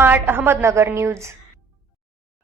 Smart Ahmednagar news.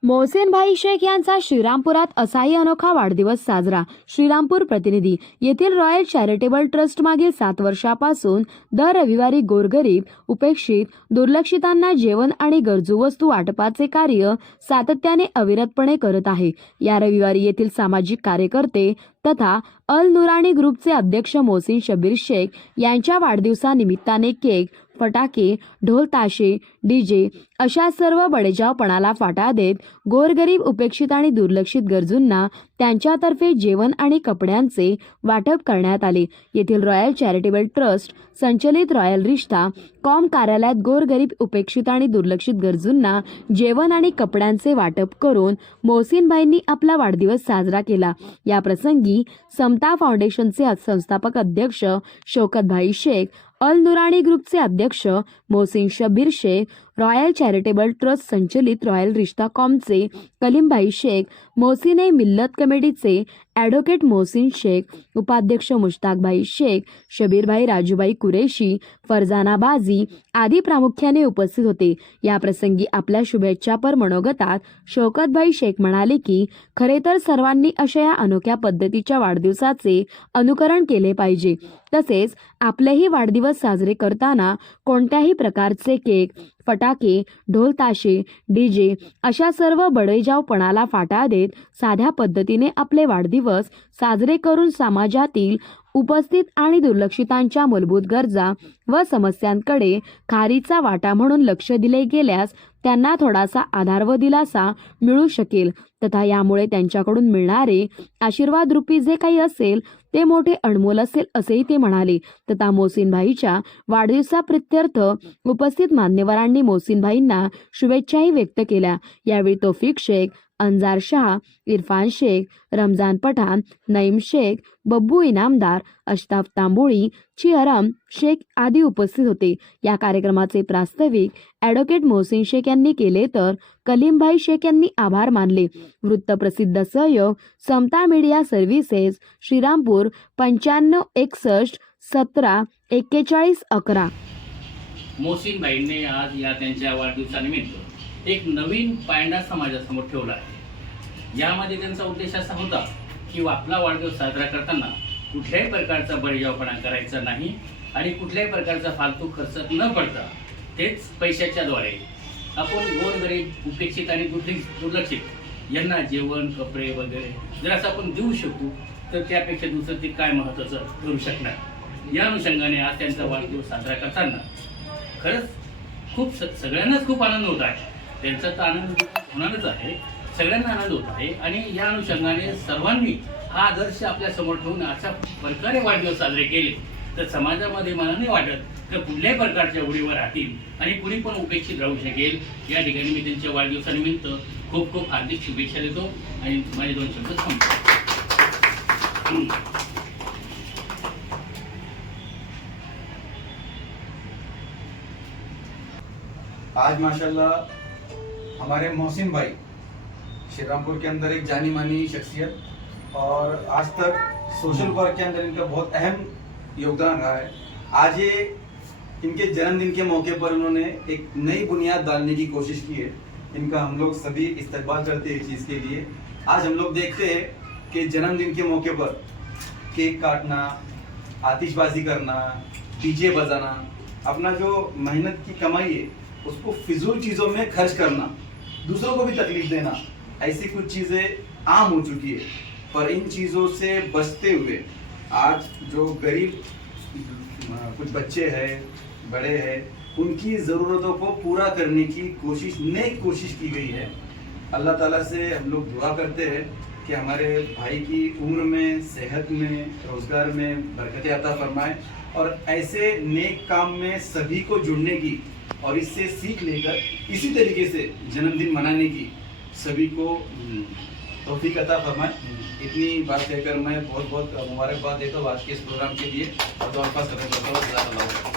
Mohsenbhai Shaikh यांचा श्रीरामपुरात असाही अनोखा वाढदिवस साजरा। श्रीरामपूर प्रतिनिधी येथील रॉयल चॅरिटेबल ट्रस्ट मागील 7 वर्षापासून दर रविवारी गोरगरीब, उपेक्षित, दुर्लक्षितांना जेवण आणि गरजू वस्तू वाटपाचे कार्य सातत्याने अविरतपणे करत आहे। या रविवारी येथील सामाजिक कार्यकर्ते तथा अल नुरानी ग्रुपचे अध्यक्ष मोहसिन शब्बीर शेख यांच्या वाढदिवसानिमित्ताने केक, फटाके, ढोल ताशे, डीजे अशा सर्व बडेजावपणाला फाटा देत गोरगरीब, उपेक्षित आणि दुर्लक्षित गरजूंना त्यांच्यातर्फे जेवण आणि कपड्यांचे वाटप करण्यात आले। येथील रॉयल चॅरिटेबल ट्रस्ट संचलित रॉयल रिश्ता कॉम कार्यालयात गोरगरीब, उपेक्षित आणि दुर्लक्षित गरजूंना जेवण आणि कपड्यांचे वाटप करून मोहसिनभाईंनी आपला वाढदिवस साजरा केला। या प्रसंगी समता फाउंडेशनचे संस्थापक अध्यक्ष शौकतभाई शेख, अल नुरानी ग्रुपचे अध्यक्ष Mohsin Shabbir Shaikh, royal charitable trust संचलित रॉयल रिश्ता कॉमचे कलीमभाई शेख, मोहसिने मिल्लत कमिटीचे ॲडव्होकेट मोहसिन शेख, उपाध्यक्ष मुश्ताकभाई शेख, शबीरभाई राजूभाई कुरेशी, फरजाना बाजी आदी प्रामुख्याने उपस्थित होते। या प्रसंगी आपल्या शुभेच्छापर मनोगतात शौकतभाई शेख म्हणाले की खरे तर सर्वांनी अशा या अनोख्या पद्धतीच्या वाढदिवसाचे अनुकरण केले पाहिजे। तसेच आपलेही वाढदिवस साजरे करताना कोणत्याही प्रकारचे केक, फटाके, ढोल ताशे, डीजे अशा सर्व बडेजावपणाला फाटा देत साध्या पद्धतीने आपले वाढदिवस साजरे करून समाजातील उपस्थित आणि दुर्लक्षितांच्या मूलभूत गरजा व समस्यांकडे खारीचा वाटा म्हणून लक्ष दिले गेल्यास त्यांना थोडासा आधार व दिलासा मिळू शकेल तथा यामुळे त्यांच्याकडून मिळणारे आशीर्वाद रूपी जे काही असेल ते मोठे अनमोल असेल असेही ते म्हणाले। तथा मोहसिनभाईच्या वाढदिवसाप्रित्यर्थ उपस्थित मान्यवरांनी मोहसिनभाईंना शुभेच्छाही व्यक्त केल्या। यावेळी तौफिक शेख, अंजार शाह, इरफान शेख, रमजान पठाण, नईम शेख, बब्बू इनामदार, अशताफ तांबोळी, चिहरम शेख आदी उपस्थित होते। या कार्यक्रमाचे प्रास्ताविक ॲडव्होकेट मोहसिन शेख यांनी केले तर कलीमभाई शेख यांनी आभार मानले। वृत्तप्रसिद्ध सहयोग समता मीडिया सर्व्हिसेस, श्रीरामपूर 95 61 17 41 11। मोहसिनभाईंनी आज या त्यांच्या वाढदिवसानिमित्त एक नवीन पायंडा समाजासमोर ठेवला आहे। यामध्ये त्यांचा उद्देश असा होता की आपला वाढदिवस साजरा करताना कुठल्याही प्रकारचा बळीजावपणा करायचा नाही आणि कुठल्याही प्रकारचा फालतू खर्च न पडता तेच पैशाच्याद्वारे आपण गोरगरीब, उपेक्षित आणि दुर्लक्षित यांना जेवण, कपडे वगैरे जर असं आपण देऊ शकतो तर त्यापेक्षा दुसरं ते काय महत्त्वाचं करू शकणार। या अनुषंगाने आज त्यांचा वाढदिवस साजरा करताना खरंच खूप सगळ्यांनाच खूप आनंद होत आहे। त्यांचा तर आनंद होणारच आहे, सगळ्यांना आनंद होत आहे आणि या अनुषंगाने सर्वांनी हा आदर्श आपल्या समोर ठेवून अशा प्रकारे वाढदिवस साजरे केले तर समाजामध्ये मला नाही वाटत तर कुठल्याही प्रकारच्या उडीवर राहतील आणि कुणी पण उपेक्षित राहू शकेल। या ठिकाणी मी त्यांच्या वाढदिवसानिमित्त खूप खूप हार्दिक शुभेच्छा देतो आणि माझे 2 शब्द थांबतो। आज माशाल्लाह हमारे मोहसिन भाई श्रीरामपुर के अंदर एक जानी मानी शख्सियत और आज तक सोशल वर्क के अंदर इनका बहुत अहम योगदान रहा है। आज ये इनके जन्मदिन के मौके पर उन्होंने एक नई बुनियाद डालने की कोशिश की है। इनका हम लोग सभी इस्तकबाल करते हैं इस चीज़ के लिए। आज हम लोग देखते हैं कि जन्मदिन के मौके पर केक काटना, आतिशबाजी करना, डीजे बजाना, अपना जो मेहनत की कमाई है उसको फिजूल चीज़ों में खर्च करना, दूसरों को भी तकलीफ देना, ऐसी कुछ चीज़ें आम हो चुकी है। पर इन चीज़ों से बचते हुए आज जो गरीब कुछ बच्चे हैं, बड़े हैं, उनकी ज़रूरतों को पूरा करने की नेक कोशिश की गई है। अल्लाह ताला से हम लोग दुआ करते हैं कि हमारे भाई की उम्र में, सेहत में, रोज़गार में बरकतें अता फरमाए और ऐसे नेक काम में सभी को जुड़ने की और इससे सीख लेकर इसी तरीके से जन्मदिन मनाने की सभी को तौफीक अता फरमाए। इतनी बात कहकर मैं बहुत बहुत मुबारकबाद देता हूँ आज के इस प्रोग्राम के लिए और तो अल्फाज खत्म करता हूँ।